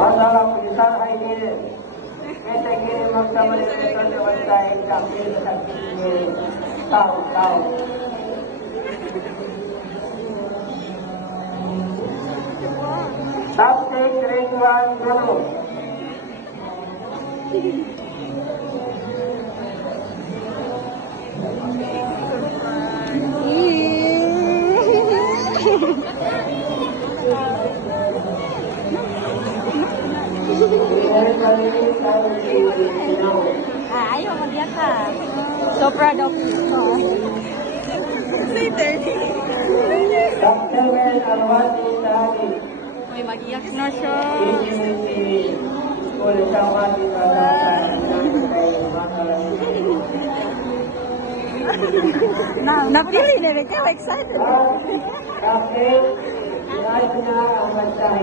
Masalah besar ini, kita ingin mengamalkan kewajiban kami ini tahu. Sabtu kerinduan dulu. Ayaw mo diya ka. So proud of you. Say 30. May mag-iyak na siya. Napili na rin kayo. Excited. Kapit, nilay niya ang mensahe